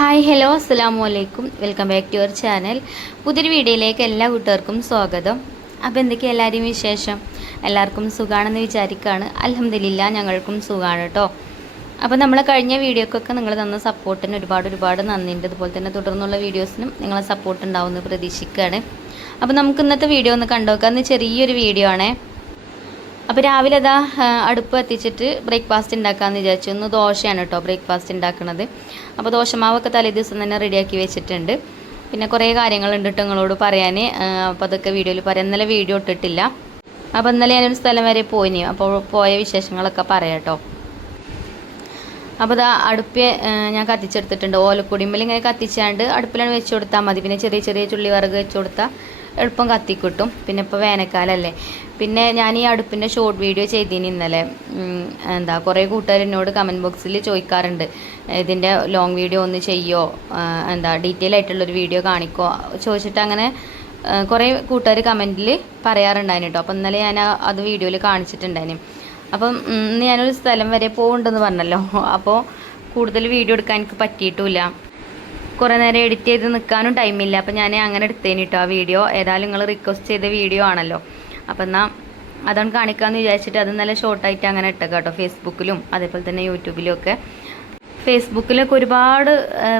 Hi hello അസ്സലാമു അലൈക്കും welcome back to your channel. പുതിയൊരു വീഡിയോയിലേക്ക് എല്ലാ കൂട്ടുകാർക്കും സ്വാഗതം. അപ്പോൾ എന്തൊക്കെയാണ് എല്ലാവരെയും വിശേഷം? എല്ലാവർക്കും സുഖമാണെന്ന് വിചാരിക്കുകയാണ്. അൽഹംദുലില്ലാ ഞങ്ങൾക്കും സുഖമാണ് കേട്ടോ. അപ്പോൾ നമ്മൾ കഴിഞ്ഞ വീഡിയോക്കൊക്കെ നിങ്ങൾ തന്ന സപ്പോർട്ടിന് ഒരുപാട് നന്ദിയുണ്ട്. അതുപോലെ തന്നെ തുടർന്നുള്ള വീഡിയോസിനും നിങ്ങളെ സപ്പോർട്ട് ഉണ്ടാവുമെന്ന് പ്രതീക്ഷിക്കുകയാണ്. അപ്പോൾ നമുക്ക് ഇന്നത്തെ വീഡിയോ ഒന്ന് കണ്ടുനോക്കാം. ഇന്ന് ചെറിയൊരു വീഡിയോ ആണേ. അപ്പോൾ രാവിലെ അതാ അടുപ്പ് കത്തിച്ചിട്ട് ബ്രേക്ക്ഫാസ്റ്റ് ഉണ്ടാക്കാമെന്ന് വിചാരിച്ചു. ഇന്ന് ദോശയാണ് കേട്ടോ ബ്രേക്ക്ഫാസ്റ്റ് ഉണ്ടാക്കുന്നത്. അപ്പോൾ ദോശമാവൊക്കെ തലേ ദിവസം തന്നെ റെഡിയാക്കി വെച്ചിട്ടുണ്ട്. പിന്നെ കുറേ കാര്യങ്ങളുണ്ട് കേട്ടോ നിങ്ങളോട് പറയാൻ. അപ്പോൾ അതൊക്കെ വീഡിയോയിൽ പറയാം. ഇന്നലെ വീഡിയോ ഇട്ടിട്ടില്ല. അപ്പോൾ ഇന്നലെ ഞാനൊരു സ്ഥലം വരെ പോയിനി. അപ്പോൾ പോയ വിശേഷങ്ങളൊക്കെ പറയാം കേട്ടോ. അപ്പോൾ ഇതാ അടുപ്പ് ഞാൻ കത്തിച്ചെടുത്തിട്ടുണ്ട്. ഓലക്കൊടിയുമ്പോൾ ഇങ്ങനെ കത്തിച്ചാണ്ട് അടുപ്പിലാണ് വെച്ച് കൊടുത്താൽ മതി. പിന്നെ ചെറിയ ചുള്ളി വിറക് വെച്ച് കൊടുത്താൽ എളുപ്പം കത്തിക്കിട്ടും. പിന്നെ ഇപ്പോൾ വേനൽക്കാലമല്ലേ. പിന്നെ ഞാൻ ഈ അടുപ്പിൻ്റെ ഷോർട്ട് വീഡിയോ ചെയ്തിന് ഇന്നലെ. കുറേ കൂട്ടുകാർ എന്നോട് കമൻറ്റ് ബോക്സിൽ ചോദിക്കാറുണ്ട്, ഇതിൻ്റെ ലോങ് വീഡിയോ ഒന്ന് ചെയ്യോ, ഡീറ്റെയിൽ ആയിട്ടുള്ളൊരു വീഡിയോ കാണിക്കോ ചോദിച്ചിട്ട് അങ്ങനെ കുറേ കൂട്ടുകാർ കമൻറ്റിൽ പറയാറുണ്ടായിരുന്നു കേട്ടോ. അപ്പോൾ ഇന്നലെ ഞാൻ അത് വീഡിയോയിൽ കാണിച്ചിട്ടുണ്ടായിരുന്നു. അപ്പം ഇന്ന് ഞാനൊരു സ്ഥലം വരെ പോകുന്നുണ്ടെന്ന് പറഞ്ഞല്ലോ. അപ്പോൾ കൂടുതൽ വീഡിയോ എടുക്കാൻ എനിക്ക് പറ്റിയിട്ടുമില്ല. കുറേ നേരം എഡിറ്റ് ചെയ്ത് നിൽക്കാനും ടൈമില്ല. അപ്പോൾ ഞാൻ അങ്ങനെ എടുത്തേന് കേട്ടോ ആ വീഡിയോ. ഏതായാലും നിങ്ങൾ റിക്വസ്റ്റ് ചെയ്ത വീഡിയോ ആണല്ലോ. അപ്പോൾ എന്നാൽ അതാണ് കാണിക്കാമെന്ന് വിചാരിച്ചിട്ട് അത് നല്ല ഷോർട്ടായിട്ട് അങ്ങനെ ഇട്ടേക്കാം കേട്ടോ. ഫേസ്ബുക്കിലും അതേപോലെ തന്നെ യൂട്യൂബിലും ഒക്കെ. ഫേസ്ബുക്കിലൊക്കെ ഒരുപാട്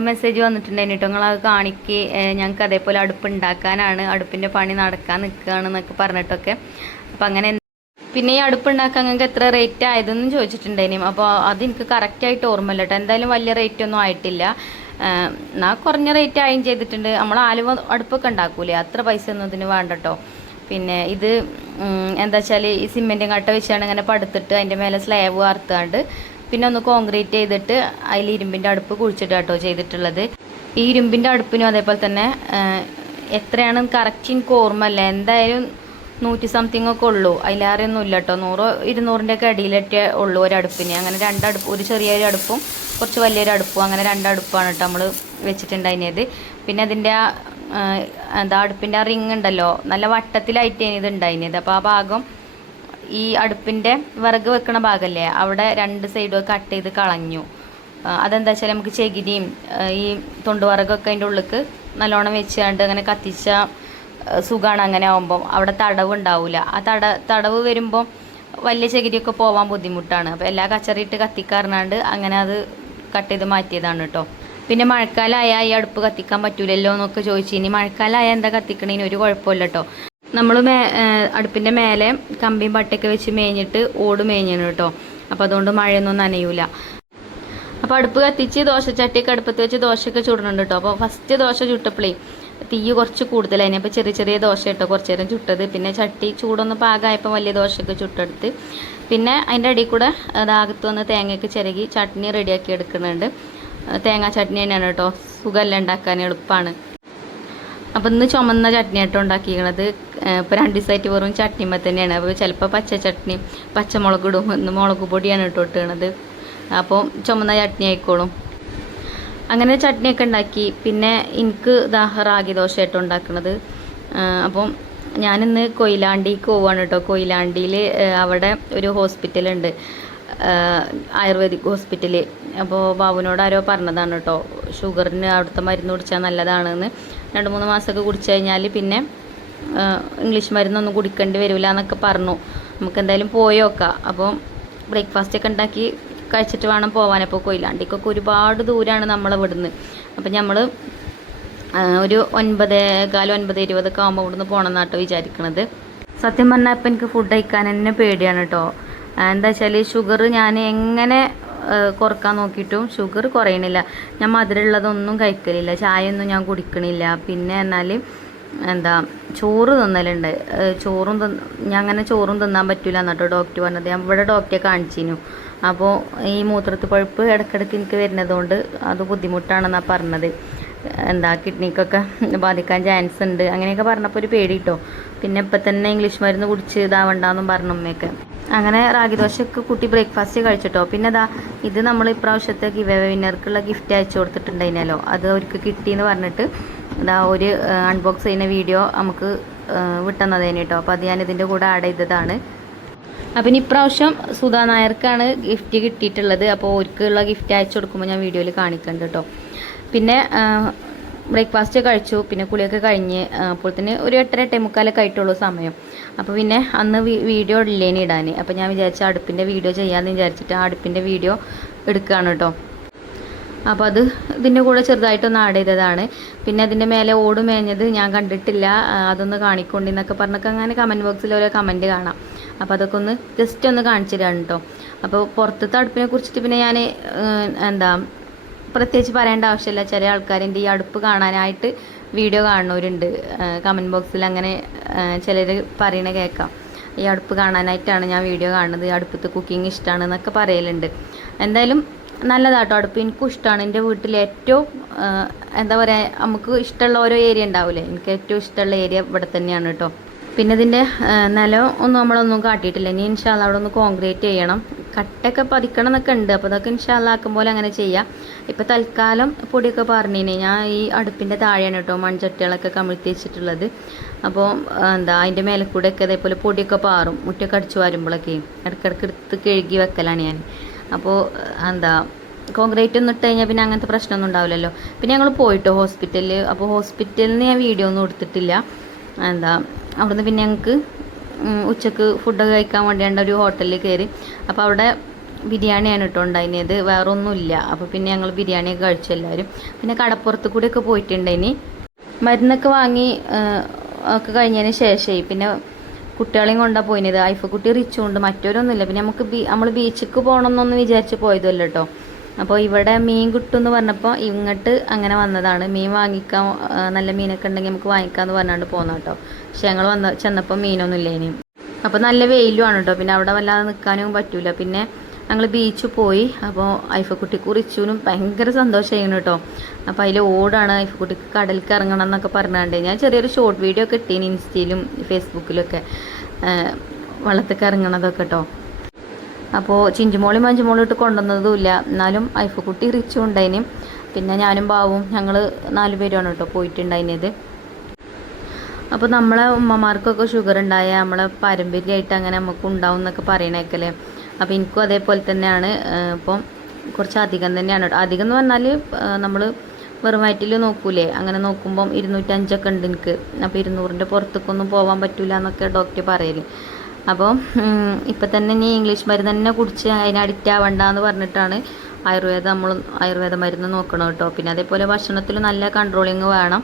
മെസ്സേജ് വന്നിട്ടുണ്ടായിരുന്നു കേട്ടോ. നിങ്ങളത് കാണിക്ക്, ഞങ്ങൾക്ക് അതേപോലെ അടുപ്പ് ഉണ്ടാക്കാനാണ്, അടുപ്പിൻ്റെ പണി നടക്കാൻ നിൽക്കുകയാണെന്നൊക്കെ പറഞ്ഞിട്ടൊക്കെ. അപ്പോൾ അങ്ങനെ പിന്നെ ഈ അടുപ്പുണ്ടാക്കാൻ നിങ്ങൾക്ക് എത്ര റേറ്റ് ആയതെന്നും ചോദിച്ചിട്ടുണ്ടായിരുന്നു. അപ്പോൾ അതെനിക്ക് കറക്റ്റായിട്ട് ഓർമ്മയില്ല കേട്ടോ. എന്തായാലും വലിയ റേറ്റ് ഒന്നും ആയിട്ടില്ല. എന്നാൽ കുറഞ്ഞ റേറ്റ് ആയും ചെയ്തിട്ടുണ്ട്. നമ്മൾ ആലുവ അടുപ്പൊക്കെ ഉണ്ടാക്കൂലേ, അത്ര പൈസ ഒന്നും ഇതിന് വേണ്ട കേട്ടോ. പിന്നെ ഇത് എന്താ വെച്ചാൽ ഈ സിമെൻറ്റും കട്ട വെച്ചാണ് ഇങ്ങനെ പടുത്തിട്ട് അതിൻ്റെ മേലെ സ്ലാബ് വാർത്താണ്ട് പിന്നെ ഒന്ന് കോൺക്രീറ്റ് ചെയ്തിട്ട് അതിൽ ഇരുമ്പിൻ്റെ അടുപ്പ് കുഴിച്ചിട്ട് കേട്ടോ ചെയ്തിട്ടുള്ളത്. ഈ ഇരുമ്പിൻ്റെ അടുപ്പിനും അതേപോലെ തന്നെ എത്രയാണ് കറക്റ്റ് എനിക്ക് ഓർമ്മയില്ല. എന്തായാലും 100 സംതിങ് ഒക്കെ ഉള്ളൂ. അതിലേറെ ഒന്നും ഇല്ല കേട്ടോ. 100-200 ഒക്കെ അടിയിലൊക്കെ ഉള്ളൂ ഒരടുപ്പിന്. അങ്ങനെ രണ്ടടുപ്പ്, ഒരു ചെറിയൊരു അടുപ്പും കുറച്ച് വലിയൊരു അടുപ്പും, അങ്ങനെ രണ്ടടുപ്പാണ് കേട്ടോ നമ്മൾ വെച്ചിട്ടുണ്ടായിരുന്നത്. പിന്നെ അതിൻ്റെ അടുപ്പിൻ്റെ ആ റിങ് ഉണ്ടല്ലോ, നല്ല വട്ടത്തിലായിട്ടാണ് ഇത് ഉണ്ടായിരുന്നത്. അപ്പോൾ ആ ഭാഗം ഈ അടുപ്പിൻ്റെ വിറക് വെക്കണ ഭാഗമല്ലേ, അവിടെ 2 സൈഡും കട്ട് ചെയ്ത് കളഞ്ഞു. അതെന്താ വെച്ചാൽ നമുക്ക് ചകിരിയും ഈ തൊണ്ടുവിറകൊക്കെ അതിൻ്റെ ഉള്ളിലേക്ക് നല്ലോണം വെച്ചാണ്ട് അങ്ങനെ കത്തിച്ച സുഖമാണ്. അങ്ങനെ ആകുമ്പം അവിടെ തടവ് ഉണ്ടാവില്ല. ആ തടവ് വരുമ്പം വലിയ ചകിരിയൊക്കെ പോകാൻ ബുദ്ധിമുട്ടാണ്. അപ്പോൾ എല്ലാ കച്ചറിയിട്ട് കത്തിക്കാറിനാണ്ട് അങ്ങനെ അത് കട്ട് ചെയ്ത് മാറ്റിയതാണ് കേട്ടോ. പിന്നെ മഴക്കാലമായ ഈ അടുപ്പ് കത്തിക്കാൻ പറ്റൂലല്ലോ എന്നൊക്കെ ചോദിച്ചു. ഇനി മഴക്കാലമായ എന്താ കത്തിക്കണേന് ഒരു കുഴപ്പമില്ല കേട്ടോ. നമ്മൾ അടുപ്പിൻ്റെ മേലെ കമ്പിയും പട്ടയൊക്കെ വെച്ച് മേഞ്ഞിട്ട് ഓട് മേഞ്ഞാണ് കേട്ടോ. അപ്പോൾ അതുകൊണ്ട് മഴയൊന്നും നനയൂല. അപ്പോൾ അടുപ്പ് കത്തിച്ച് ദോശച്ചട്ടിയൊക്കെ അടുപ്പത്ത് വെച്ച് ദോശയൊക്കെ ചുടുന്നുണ്ട് കേട്ടോ. അപ്പോൾ ഫസ്റ്റ് ദോശ ചുട്ടപ്പോഴേ തീ കുറച്ച് കൂടുതലായിരുന്നു. അപ്പോൾ ചെറിയ ദോശ കേട്ടോ കുറച്ച് നേരം ചുട്ടത്. പിന്നെ ചട്ടി ചൂടൊന്ന് പാകമായപ്പോൾ വലിയ ദോശയൊക്കെ ചുട്ടെടുത്ത് പിന്നെ അതിൻ്റെ അടിയിൽ കൂടെ അകത്ത് വന്ന് തേങ്ങയൊക്കെ ചിരകി ചട്നി റെഡിയാക്കി എടുക്കുന്നുണ്ട്. തേങ്ങാ ചട്നി തന്നെയാണ് കേട്ടോ. സുഖമല്ല ഉണ്ടാക്കാൻ, എളുപ്പമാണ്. അപ്പോൾ ഇന്ന് ചുമന്ന ചട്നി ആയിട്ടോ ഉണ്ടാക്കിയിരിക്കണത്. ഇപ്പോൾ 2 ദിവസമായിട്ട് വെറും ചട്നിമ്മ തന്നെയാണ്. അപ്പോൾ ചിലപ്പോൾ പച്ച ചട്നി പച്ചമുളക് ഇടും, ഇന്ന് മുളക് പൊടിയാണ് കേട്ടോ ഇട്ടുകണത്. അപ്പോൾ ചുമന്ന ചട്നി ആയിക്കോളും. അങ്ങനെ ചട്നിയൊക്കെ ഉണ്ടാക്കി. പിന്നെ എനിക്ക് റാഗി ദോശ ആയിട്ടോ ഉണ്ടാക്കുന്നത്. അപ്പം ഞാനിന്ന് കൊയിലാണ്ടിക്ക് പോവാണ് കേട്ടോ. കൊയിലാണ്ടിയിൽ അവിടെ ഒരു ഹോസ്പിറ്റലുണ്ട്, ആയുർവേദിക് ഹോസ്പിറ്റൽ. അപ്പോൾ ബാബുവിനോട് ആരോ പറഞ്ഞതാണ് കേട്ടോ, ഷുഗറിന് അവിടുത്തെ മരുന്ന് കുടിച്ചാൽ നല്ലതാണെന്ന്. 2-3 മാസമൊക്കെ കുടിച്ചു കഴിഞ്ഞാൽ പിന്നെ ഇംഗ്ലീഷ് മരുന്നൊന്നും കുടിക്കേണ്ടി വരില്ല എന്നൊക്കെ പറഞ്ഞു. നമുക്ക് എന്തായാലും പോയി നോക്കാം. അപ്പോൾ ബ്രേക്ക്ഫാസ്റ്റൊക്കെ ഉണ്ടാക്കി കഴിച്ചിട്ട് വേണം പോകാൻ. അപ്പോൾ കൊയിലാണ്ടിക്കൊക്കെ ഒരുപാട് ദൂരമാണ് നമ്മളെ ഇവിടുന്ന്. അപ്പം നമ്മൾ ഒരു 9:15-9:20 ഒക്കെ ആകുമ്പോൾ ഇവിടുന്ന് പോകണം എന്നാട്ടോ വിചാരിക്കണത്. സത്യം പറഞ്ഞാൽ ഇപ്പം എനിക്ക് ഫുഡ് കഴിക്കാൻ തന്നെ പേടിയാണ് കേട്ടോ. എന്താ വെച്ചാൽ ഷുഗർ ഞാൻ എങ്ങനെ കുറക്കാൻ നോക്കിയിട്ടും ഷുഗർ കുറയണില്ല. ഞാൻ മധുരമുള്ളതൊന്നും കഴിക്കലില്ല, ചായയൊന്നും ഞാൻ കുടിക്കണില്ല. പിന്നെ എന്നാൽ ചോറ് തിന്നലുണ്ട്. ഞാൻ അങ്ങനെ ചോറും തിന്നാൻ പറ്റില്ല എന്നിട്ടോ ഡോക്ടർ പറഞ്ഞത്. ഞാൻ ഇവിടെ ഡോക്ടറെ കാണിച്ചിരുന്നു. അപ്പോൾ ഈ മൂത്രത്തിൽ പഴുപ്പ് ഇടയ്ക്കിടയ്ക്ക് എനിക്ക് വരുന്നതുകൊണ്ട് അത് ബുദ്ധിമുട്ടാണെന്നാണ് പറഞ്ഞത്. കിഡ്നിക്കൊക്കെ ബാധിക്കാൻ ചാൻസ് ഉണ്ട് അങ്ങനെയൊക്കെ പറഞ്ഞപ്പോൾ ഒരു പേടി കിട്ടോ. പിന്നെ ഇപ്പം തന്നെ ഇംഗ്ലീഷ് മരുന്ന് കുടിച്ച് ഇതാവണ്ടെന്നും പറഞ്ഞു ഉമ്മയൊക്കെ. അങ്ങനെ റാഗി ദോശയൊക്കെ കൂട്ടി ബ്രേക്ക്ഫാസ്റ്റ് കഴിച്ചിട്ടോ. പിന്നെ ഇത് നമ്മൾ ഇപ്രാവശ്യത്തെ വിന്നർക്കുള്ള ഗിഫ്റ്റ് അയച്ചു കൊടുത്തിട്ടുണ്ടായിരുന്നല്ലോ, അത് അവർക്ക് കിട്ടിയെന്ന് പറഞ്ഞിട്ട് ഒരു അൺബോക്സ് ചെയ്യുന്ന വീഡിയോ നമുക്ക് വിട്ടെന്നതേനെ കേട്ടോ. അപ്പോൾ അത് ഞാൻ ഇതിൻ്റെ കൂടെ ആഡ് ചെയ്തതാണ്. അപ്പം ഇനി ഇപ്രാവശ്യം സുധാ നായർക്കാണ് ഗിഫ്റ്റ് കിട്ടിയിട്ടുള്ളത്. അപ്പോൾ ഓർക്കുള്ള ഗിഫ്റ്റ് അയച്ചു കൊടുക്കുമ്പോൾ ഞാൻ വീഡിയോയിൽ കാണിക്കുന്നുണ്ട് കേട്ടോ. പിന്നെ ബ്രേക്ക്ഫാസ്റ്റ് കഴിച്ചു, പിന്നെ കുളിയൊക്കെ കഴിഞ്ഞ് അപ്പോൾ തന്നെ ഒരു 8:30 ആയിട്ടുള്ളൂ സമയം. അപ്പോൾ പിന്നെ അന്ന് വീഡിയോ ഇല്ലേനി ഇടാൻ. അപ്പോൾ ഞാൻ വിചാരിച്ച അടുപ്പിൻ്റെ വീഡിയോ ചെയ്യാമെന്ന് വിചാരിച്ചിട്ട് ആ അടുപ്പിൻ്റെ വീഡിയോ എടുക്കുകയാണ് കേട്ടോ. അപ്പോൾ അത് ഇതിൻ്റെ കൂടെ ചെറുതായിട്ടൊന്ന് ആഡ് ചെയ്തതാണ്. പിന്നെ അതിൻ്റെ മേലെ ഓട് മേഞ്ഞത് ഞാൻ കണ്ടിട്ടില്ല, അതൊന്ന് കാണിക്കൊണ്ടെന്നൊക്കെ പറഞ്ഞൊക്കെ അങ്ങനെ കമൻറ്റ് ബോക്സിൽ ഓരോ കമൻറ്റ് കാണാം. അപ്പോൾ അതൊക്കെ ഒന്ന് ജസ്റ്റ് ഒന്ന് കാണിച്ചു തരാം കേട്ടോ. അപ്പോൾ പുറത്തത്തെ അടുപ്പിനെ കുറിച്ചിട്ട് പിന്നെ ഞാൻ പ്രത്യേകിച്ച് പറയേണ്ട ആവശ്യമില്ല. ചില ആൾക്കാരിൻ്റെ ഈ അടുപ്പ് കാണാനായിട്ട് വീഡിയോ കാണുന്നവരുണ്ട്. കമൻറ്റ് ബോക്സിൽ അങ്ങനെ ചിലർ പറയണ കേൾക്കാം, ഈ അടുപ്പ് കാണാനായിട്ടാണ് ഞാൻ വീഡിയോ കാണുന്നത്, അടുപ്പത്ത് കുക്കിംഗ് ഇഷ്ടമാണ് എന്നൊക്കെ പറയലുണ്ട്. എന്തായാലും നല്ലതാട്ടോ അടുപ്പ്, എനിക്കും ഇഷ്ടമാണ്. എൻ്റെ വീട്ടിൽ ഏറ്റവും എന്താ പറയുക, നമുക്ക് ഇഷ്ടമുള്ള ഓരോ ഏരിയ ഉണ്ടാവില്ലേ, എനിക്ക് ഏറ്റവും ഇഷ്ടമുള്ള ഏരിയ ഇവിടെ തന്നെയാണ് കേട്ടോ. പിന്നെ ഇതിൻ്റെ നിലം ഒന്നും നമ്മളൊന്നും കാട്ടിയിട്ടില്ല. ഇനി ഇൻഷാല്ല അവിടെ ഒന്ന് കോൺക്രീറ്റ് ചെയ്യണം, കട്ടൊക്കെ പതിക്കണം എന്നൊക്കെ ഉണ്ട്. അപ്പോൾ അതൊക്കെ ഇൻഷാല്ല ആക്കും പോലെ അങ്ങനെ ചെയ്യാം. ഇപ്പോൾ തൽക്കാലം പൊടിയൊക്കെ പറഞ്ഞിനി ഞാൻ ഈ അടുപ്പിൻ്റെ താഴെയാണ് കേട്ടോ മൺചട്ടികളൊക്കെ കമിഴ്ത്തി വെച്ചിട്ടുള്ളത്. അപ്പോൾ അതിൻ്റെ മേലെ കൂടെയൊക്കെ അതേപോലെ പൊടിയൊക്കെ പാറും, മുറ്റൊക്കെ അടിച്ചു വരുമ്പോഴൊക്കെ ഇടയ്ക്കിടയ്ക്ക് എടുത്ത് കഴുകി വെക്കലാണ് ഞാൻ. അപ്പോൾ കോൺക്രീറ്റ് ഒന്നും ഇട്ട് കഴിഞ്ഞാൽ പിന്നെ അങ്ങനത്തെ പ്രശ്നമൊന്നും ഉണ്ടാവില്ലല്ലോ. പിന്നെ ഞങ്ങൾ പോയിട്ടോ ഹോസ്പിറ്റലിൽ. അപ്പോൾ ഹോസ്പിറ്റലിൽ നിന്ന് ഞാൻ വീഡിയോ ഒന്നും എടുത്തിട്ടില്ല. അവിടുന്ന് പിന്നെ ഞങ്ങൾക്ക് ഉച്ചക്ക് ഫുഡ് കഴിക്കാൻ വേണ്ടിയാണ് ഒരു ഹോട്ടലിൽ കയറി. അപ്പോൾ അവിടെ ബിരിയാണിയാണ് കേട്ടോ ഉണ്ടായിരുന്നത്, വേറെ ഒന്നുമില്ല. അപ്പോൾ പിന്നെ ഞങ്ങൾ ബിരിയാണിയൊക്കെ കഴിച്ചു എല്ലാവരും. പിന്നെ കടപ്പുറത്ത് കൂടെയൊക്കെ പോയിട്ടുണ്ടായിനി, മരുന്നൊക്കെ വാങ്ങി ഒക്കെ കഴിഞ്ഞതിന് ശേഷമായി പിന്നെ കുട്ടികളെയും കൊണ്ടാണ് പോയിനത്. ഐഫക്കുട്ടി റിച്ചുകൊണ്ട് മറ്റൊരൊന്നുമില്ല. പിന്നെ നമ്മൾ ബീച്ചിക്ക് പോകണമെന്നൊന്നും വിചാരിച്ച് പോയതല്ലോ കേട്ടോ. അപ്പോൾ ഇവിടെ മീൻ കിട്ടുമെന്ന് പറഞ്ഞപ്പോൾ ഇങ്ങോട്ട് അങ്ങനെ വന്നതാണ്. മീൻ വാങ്ങിക്കാൻ നല്ല മീനൊക്കെ ഉണ്ടെങ്കിൽ നമുക്ക് വാങ്ങിക്കാമെന്ന് പറഞ്ഞാണ്ട് പോന്ന കേട്ടോ. പക്ഷെ ഞങ്ങൾ ചെന്നപ്പോൾ മീനൊന്നും ഇല്ല ഇനിയും. അപ്പോൾ നല്ല വെയിലുമാണ് കേട്ടോ. പിന്നെ അവിടെ വല്ലാതെ നിൽക്കാനും പറ്റൂല. പിന്നെ ഞങ്ങൾ ബീച്ചിൽ പോയി. അപ്പോൾ ഐഫക്കുട്ടിക്ക് റിച്ചുവിനും ഭയങ്കര സന്തോഷമായിരുന്നു കേട്ടോ. അപ്പോൾ അതിൽ ഓടാണ് ഐഫക്കുട്ടിക്ക് കടലിലേക്ക് ഇറങ്ങണം എന്നൊക്കെ പറഞ്ഞാണ്ട് ഞാൻ ചെറിയൊരു ഷോർട്ട് വീഡിയോ ഒക്കെ ഇട്ടീന് ഇൻസ്റ്റയിലും ഫേസ്ബുക്കിലൊക്കെ വെള്ളത്തേക്ക് ഇറങ്ങണതൊക്കെ കേട്ടോ. അപ്പോൾ ചിഞ്ചുമോളും മഞ്ചുമോളും ഇട്ട് കൊണ്ടുവന്നതുമില്ല, എന്നാലും ഐഫക്കുട്ടി റിച്ചും ഉണ്ടായിന്. പിന്നെ ഞാനും ബാവും ഞങ്ങൾ 4 പേരുമാണ് കേട്ടോ പോയിട്ടുണ്ടായിരുന്നത്. അപ്പോൾ നമ്മളെ ഉമ്മമാർക്കൊക്കെ ഷുഗർ ഉണ്ടായ നമ്മളെ പാരമ്പര്യമായിട്ട് അങ്ങനെ നമുക്ക് ഉണ്ടാവും എന്നൊക്കെ പറയണേക്കല്ലേ. അപ്പോൾ എനിക്കും അതേപോലെ തന്നെയാണ്. ഇപ്പം കുറച്ച് അധികം തന്നെയാണ് കേട്ടോ. അധികം എന്ന് പറഞ്ഞാൽ നമ്മൾ വെറും വയറ്റിൽ നോക്കൂലേ, അങ്ങനെ നോക്കുമ്പം 205 ഉണ്ട് എനിക്ക്. അപ്പോൾ 200ൻ്റെ പുറത്തേക്കൊന്നും പോകാൻ പറ്റില്ല എന്നൊക്കെ ഡോക്ടർ പറയല്. അപ്പോൾ ഇപ്പം തന്നെ ഇനി ഇംഗ്ലീഷ് മരുന്ന് തന്നെ കുടിച്ച് അതിന് അഡിക്റ്റ് ആവണ്ട എന്ന് പറഞ്ഞിട്ടാണ് ആയുർവേദ മരുന്ന് നോക്കണം കേട്ടോ. പിന്നെ അതേപോലെ ഭക്ഷണത്തിൽ നല്ല കൺട്രോളിങ് വേണം.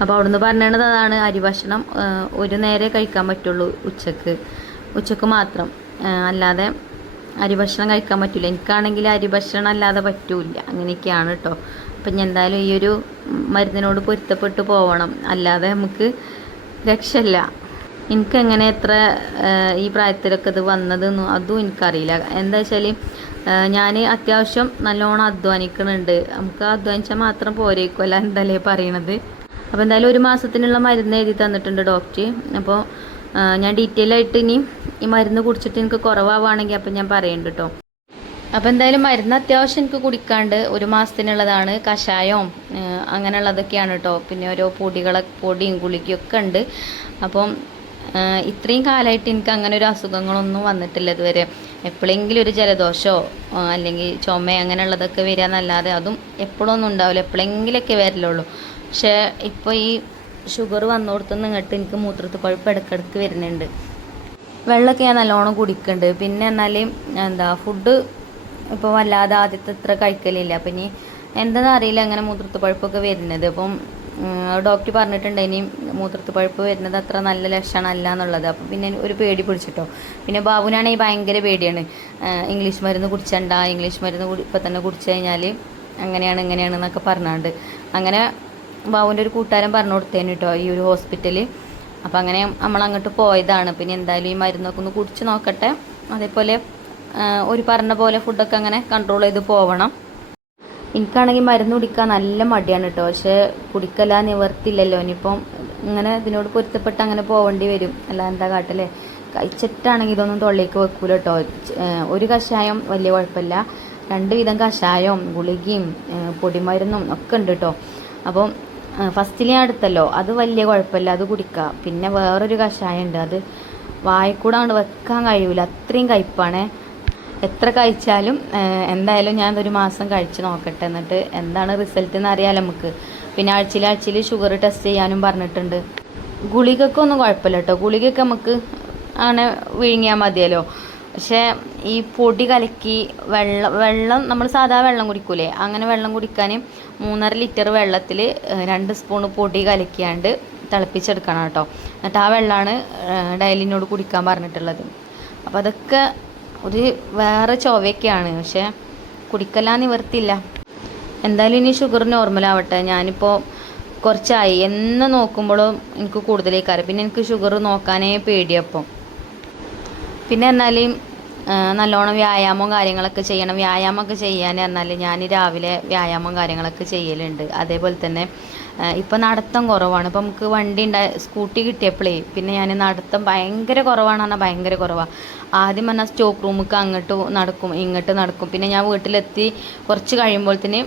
അപ്പോൾ അവിടുന്ന് പറഞ്ഞത് അതാണ്, അരി ഭക്ഷണം ഒരു നേരെ കഴിക്കാൻ പറ്റുള്ളൂ, ഉച്ചക്ക് മാത്രം, അല്ലാതെ അരി ഭക്ഷണം കഴിക്കാൻ പറ്റില്ല. എനിക്കാണെങ്കിൽ അരി ഭക്ഷണം അല്ലാതെ പറ്റൂല, അങ്ങനെയൊക്കെയാണ് കേട്ടോ. അപ്പം ഞാൻ എന്തായാലും ഈ ഒരു മരുന്നിനോട് പൊരുത്തപ്പെട്ട് പോവണം, അല്ലാതെ നമുക്ക് രക്ഷയില്ല. എനിക്കെങ്ങനെ എത്ര ഈ പ്രായത്തിലൊക്കെ ഇത് വന്നതെന്നും അതും എനിക്കറിയില്ല. എന്താ വെച്ചാൽ ഞാൻ അത്യാവശ്യം നല്ലോണം അധ്വാനിക്കുന്നുണ്ട്. നമുക്ക് അധ്വാനിച്ചാൽ മാത്രം പോരേക്കുമല്ല എന്തല്ലേ പറയണത്. അപ്പോൾ എന്തായാലും 1 മാസത്തിനുള്ള മരുന്ന് എഴുതി തന്നിട്ടുണ്ട് ഡോക്ടർ. അപ്പോൾ ഞാൻ ഡീറ്റെയിൽ ആയിട്ട് ഇനി ഈ മരുന്ന് കുടിച്ചിട്ട് എനിക്ക് കുറവാണെങ്കിൽ അപ്പം ഞാൻ പറയുന്നുണ്ട് കേട്ടോ. അപ്പോൾ എന്തായാലും മരുന്ന് അത്യാവശ്യം എനിക്ക് കുടിക്കാണ്ട് 1 മാസത്തിനുള്ളതാണ്. കഷായവും അങ്ങനെയുള്ളതൊക്കെയാണ് കേട്ടോ. പിന്നെ ഓരോ പൊടിയും ഗുളികയൊക്കെ ഉണ്ട്. അപ്പം ഇത്രയും കാലമായിട്ട് എനിക്ക് അങ്ങനെ ഒരു അസുഖങ്ങളൊന്നും വന്നിട്ടില്ല ഇതുവരെ. എപ്പോഴെങ്കിലും ഒരു ജലദോഷമോ അല്ലെങ്കിൽ ചുമ അങ്ങനെയുള്ളതൊക്കെ വരിക എന്നല്ലാതെ അതും എപ്പോഴൊന്നും ഉണ്ടാവില്ല, എപ്പോഴെങ്കിലൊക്കെ വരലുള്ളൂ. പക്ഷേ ഇപ്പോൾ ഈ ഷുഗർ വന്നോടത്തുനിന്ന് ഇങ്ങോട്ട് എനിക്ക് മൂത്രത്തിൽ പഴുപ്പ് ഇടയ്ക്കിടയ്ക്ക് വരുന്നുണ്ട്. വെള്ളമൊക്കെ ഞാൻ നല്ലോണം കുടിക്കുന്നുണ്ട്. പിന്നെ എന്നാൽ ഫുഡ് ഇപ്പോൾ വല്ലാതെ ആദ്യത്തെ അത്ര കഴിക്കലില്ല. അപ്പം ഇനി എന്താണെന്ന് അറിയില്ല അങ്ങനെ മൂത്രത്തിൽ പഴുപ്പൊക്കെ വരുന്നത്. അപ്പം ഡോക്ടർ പറഞ്ഞിട്ടുണ്ട് ഇനി മൂത്രത്തിൽ പഴുപ്പ് വരുന്നത് അത്ര നല്ല ലക്ഷണമല്ല എന്നുള്ളത്. അപ്പം പിന്നെ ഒരു പേടി പിടിച്ചിട്ടോ. പിന്നെ ബാബുനാണെങ്കിൽ ഭയങ്കര പേടിയാണ്, ഇംഗ്ലീഷ് മരുന്ന് കുടിച്ചണ്ട, ഇംഗ്ലീഷ് മരുന്ന് ഇപ്പം തന്നെ കുടിച്ചു കഴിഞ്ഞാൽ അങ്ങനെയാണ് എന്നൊക്കെ പറഞ്ഞാണ്ട് അങ്ങനെ ബാബുവിൻ്റെ ഒരു കൂട്ടുകാരൻ പറഞ്ഞു കൊടുത്തേന് കേട്ടോ ഈ ഒരു ഹോസ്പിറ്റലിൽ. അപ്പം അങ്ങനെ നമ്മളങ്ങോട്ട് പോയതാണ്. പിന്നെ എന്തായാലും ഈ മരുന്നൊക്കെ ഒന്ന് കുടിച്ച് നോക്കട്ടെ. അതേപോലെ ഒരു പറഞ്ഞ പോലെ ഫുഡൊക്കെ അങ്ങനെ കൺട്രോൾ ചെയ്ത് പോവണം. എനിക്കാണെങ്കിൽ മരുന്ന് കുടിക്കാൻ നല്ല മടിയാണ് കേട്ടോ. പക്ഷേ കുടിക്കല നിവർത്തില്ലല്ലോ. ഇനിയിപ്പം ഇങ്ങനെ ഇതിനോട് പൊരുത്തപ്പെട്ട് അങ്ങനെ പോവേണ്ടി വരും, അല്ല എന്താ കാട്ടല്ലേ. കഴിച്ചിട്ടാണെങ്കിൽ ഇതൊന്നും തൊള്ളിലേക്ക് വെക്കൂല കേട്ടോ. ഒരു കഷായം വലിയ കുഴപ്പമില്ല, 2 വിധം കഷായവും ഗുളികയും പൊടിമരുന്നും ഒക്കെ ഉണ്ട് കേട്ടോ. അപ്പം ഫസ്റ്റിൽ ഞാൻ എടുത്തല്ലോ, അത് വലിയ കുഴപ്പമില്ല, അത് കുടിക്കുക. പിന്നെ വേറൊരു കഷായം ഉണ്ട്, അത് വായക്കൂടെ അങ്ങോട്ട് വെക്കാൻ കഴിയൂല, അത്രയും കയ്പ്പാണ്. എത്ര കഴിച്ചാലും എന്തായാലും ഞാൻ ഒരു മാസം കഴിച്ച് നോക്കട്ടെ, എന്നിട്ട് എന്താണ് റിസൾട്ട് എന്ന് അറിയാമല്ലോ നമുക്ക്. പിന്നെ ആഴ്ചയിൽ ഷുഗർ ടെസ്റ്റ് ചെയ്യാനും പറഞ്ഞിട്ടുണ്ട്. ഗുളികക്കൊന്നും കുഴപ്പമില്ല കേട്ടോ, ഗുളികയൊക്കെ നമുക്ക് അങ്ങനെ വിഴുങ്ങിയാൽ മതിയല്ലോ. പക്ഷേ ഈ പൊടി കലക്കി വെള്ളം നമ്മൾ സാധാ വെള്ളം കുടിക്കൂലേ, അങ്ങനെ വെള്ളം കുടിക്കാൻ 3.5 ലിറ്റർ വെള്ളത്തിൽ 2 സ്പൂൺ പൊടി കലക്കിയാണ്ട് തിളപ്പിച്ചെടുക്കണം കേട്ടോ. എന്നിട്ട് ആ വെള്ളമാണ് ഡെയിലിനോട് കുടിക്കാൻ പറഞ്ഞിട്ടുള്ളത്. അപ്പോൾ അതൊക്കെ ഒരു വേറെ ചൊവയൊക്കെയാണ്, പക്ഷേ കുടിക്കലാൻ നിവർത്തില്ല. എന്തായാലും ഇനി ഷുഗർ നോർമലാവട്ടെ. ഞാനിപ്പോൾ കുറച്ചായി എന്ന് നോക്കുമ്പോഴും എനിക്ക് കൂടുതലേക്കാറ്. പിന്നെ എനിക്ക് ഷുഗർ നോക്കാനേ പേടിയപ്പം. പിന്നെ എന്നാൽ നല്ലോണം വ്യായാമവും കാര്യങ്ങളൊക്കെ ചെയ്യണം. വ്യായാമമൊക്കെ ചെയ്യാൻ പറഞ്ഞാൽ ഞാൻ രാവിലെ വ്യായാമവും കാര്യങ്ങളൊക്കെ ചെയ്യലുണ്ട്. അതേപോലെ തന്നെ ഇപ്പം നടത്തം കുറവാണ്. ഇപ്പം നമുക്ക് വണ്ടി സ്കൂട്ടി കിട്ടിയപ്പോഴേ പിന്നെ ഞാൻ നടത്തം ഭയങ്കര കുറവാണ് പറഞ്ഞാൽ ഭയങ്കര കുറവാണ്. ആദ്യം പറഞ്ഞാൽ സ്റ്റോക്ക് റൂമിലേക്ക് അങ്ങോട്ട് നടക്കും ഇങ്ങോട്ട് നടക്കും. പിന്നെ ഞാൻ വീട്ടിലെത്തി കുറച്ച് കഴിയുമ്പോഴത്തേന്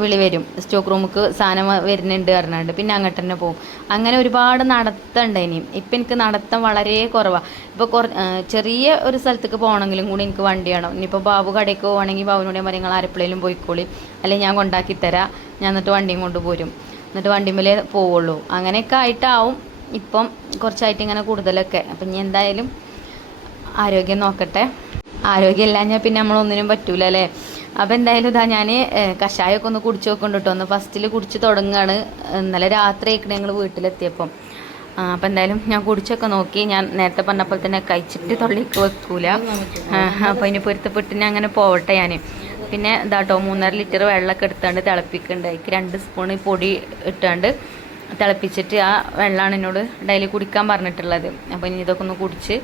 വിളി വരും, സ്റ്റോക്ക് റൂമിലേക്ക് സാധനം വരുന്നുണ്ട് പറഞ്ഞുകൊണ്ട് പിന്നെ അങ്ങോട്ട് തന്നെ പോകും. അങ്ങനെ ഒരുപാട് നടത്തമുണ്ട്. ഇനിയും ഇപ്പം എനിക്ക് നടത്തം വളരെ കുറവാണ്. ഇപ്പോൾ ചെറിയ ഒരു സ്ഥലത്തേക്ക് പോകണമെങ്കിലും കൂടി എനിക്ക് വണ്ടി വേണം. ഇനിയിപ്പോൾ ബാബു കടയ്ക്ക് പോകണമെങ്കിൽ ബാബുവിനോട് പറയും നിങ്ങൾ ആരെപ്പോഴേലും പോയിക്കോളി, അല്ലെങ്കിൽ ഞാൻ കൊണ്ടാക്കി തരാം, ഞാൻ എന്നിട്ട് വണ്ടിയും കൊണ്ട് പോരും, എന്നിട്ട് വണ്ടിമേലേ പോവുള്ളൂ. അങ്ങനെയൊക്കെ ആയിട്ടാവും ഇപ്പം കുറച്ചായിട്ട് ഇങ്ങനെ കൂടുതലൊക്കെ. അപ്പം ഇനി എന്തായാലും ആരോഗ്യം നോക്കട്ടെ. ആരോഗ്യമില്ലാഞ്ഞാൽ പിന്നെ നമ്മളൊന്നിനും പറ്റൂല അല്ലേ. അപ്പോൾ എന്തായാലും ഇതാ ഞാൻ കഷായമൊക്കെ ഒന്ന് കുടിച്ച് നോക്കുന്നുണ്ട് കേട്ടോ. ഒന്ന് ഫസ്റ്റിൽ കുടിച്ച് തുടങ്ങുകയാണ്. ഇന്നലെ രാത്രി ആയിക്കണേ ഞങ്ങൾ വീട്ടിലെത്തിയപ്പം. അപ്പോൾ എന്തായാലും ഞാൻ കുടിച്ചൊക്കെ നോക്കി. ഞാൻ നേരത്തെ പറഞ്ഞപ്പോൾ തന്നെ കഴിച്ചിട്ട് തൊള്ളിക്ക് വെക്കൂല. അപ്പോൾ അതിന് പൊരുത്തപ്പെട്ടിന് അങ്ങനെ പോവട്ടെ ഞാൻ. പിന്നെ ഇതാട്ടോ 3.5 ലിറ്റർ വെള്ളമൊക്കെ എടുത്താണ്ട് തിളപ്പിക്കുന്നുണ്ട്. അതിക്ക് 2 സ്പൂൺ പൊടി ഇട്ടാണ്ട് തിളപ്പിച്ചിട്ട് ആ വെള്ളമാണ് എന്നോട് ഡെയിലി കുടിക്കാൻ പറഞ്ഞിട്ടുള്ളത്. അപ്പോൾ ഇനി ഇതൊക്കെ ഒന്ന് കുടിച്ച്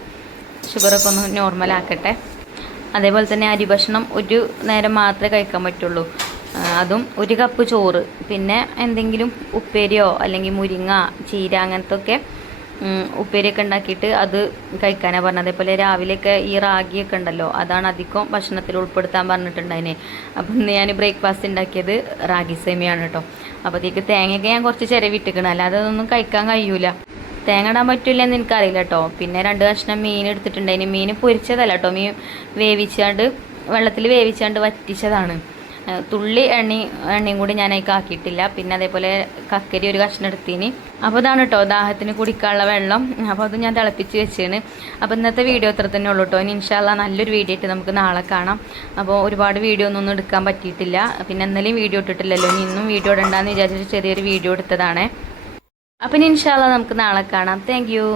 ഷുഗറൊക്കെ ഒന്ന് നോർമലാക്കട്ടെ. അതേപോലെ തന്നെ അരി ഭക്ഷണം ഒരു നേരം മാത്രമേ കഴിക്കാൻ പറ്റുള്ളൂ. അതും 1 കപ്പ് ചോറ്, പിന്നെ എന്തെങ്കിലും ഉപ്പേരിയോ അല്ലെങ്കിൽ മുരിങ്ങ ചീര അങ്ങനത്തെ ഒക്കെ ഉപ്പേരിയൊക്കെ ഉണ്ടാക്കിയിട്ട് അത് കഴിക്കാനാണ് പറഞ്ഞത്. അതേപോലെ രാവിലെയൊക്കെ ഈ റാഗിയൊക്കെ ഉണ്ടല്ലോ, അതാണ് അധികം ഭക്ഷണത്തിൽ ഉൾപ്പെടുത്താൻ പറഞ്ഞിട്ടുണ്ടായിനെ. അപ്പം ഇന്ന് ഞാൻ ബ്രേക്ക്ഫാസ്റ്റ് ഉണ്ടാക്കിയത് റാഗി സേമിയാണ് കേട്ടോ. അപ്പോൾ അതിലേക്ക് തേങ്ങയൊക്കെ ഞാൻ കുറച്ച് ചിരവിട്ടിക്കണം, അല്ലാതെ അതൊന്നും കഴിക്കാൻ കഴിയൂല. തേങ്ങ ഇടാൻ പറ്റില്ലെന്ന് എനിക്കറിയില്ല കേട്ടോ. പിന്നെ 2 കഷ്ണം മീൻ എടുത്തിട്ടുണ്ടായിന്. മീൻ പൊരിച്ചതല്ല കേട്ടോ, മീൻ വേവിച്ചാണ്ട് വെള്ളത്തിൽ വേവിച്ചാണ്ട് വറ്റിച്ചതാണ്. തുള്ളി എണ്ണയും കൂടി ഞാൻ അതിലേക്ക് ആക്കിയിട്ടില്ല. പിന്നെ അതേപോലെ കക്കരി 1 കഷ്ണം എടുത്തിന്. അപ്പോൾ ഇതാണ് കേട്ടോ ദാഹത്തിന് കുടിക്കാനുള്ള വെള്ളം. അപ്പോൾ അത് ഞാൻ തിളപ്പിച്ച് വെച്ചാണ്. അപ്പോൾ ഇന്നത്തെ വീഡിയോ അത്ര തന്നെ ഉള്ളൂ കേട്ടോ. ഇനി ഇൻഷാ അല്ലാഹ് നല്ലൊരു വീഡിയോ ആയിട്ട് നമുക്ക് നാളെ കാണാം. അപ്പോൾ ഒരുപാട് വീഡിയോ ഒന്നും എടുക്കാൻ പറ്റിയിട്ടില്ല. പിന്നെ ഇന്നലെയും വീഡിയോ ഇട്ടിട്ടില്ലല്ലോ, ഇന്നും വീഡിയോ ഇടണ്ടാന്ന് വിചാരിച്ചിട്ട് ചെറിയൊരു വീഡിയോ എടുത്തതാണ്. അപ്പം ഇനി ഇൻഷാ അല്ലാഹ് നമുക്ക് നാളെ കാണാം. Thank you.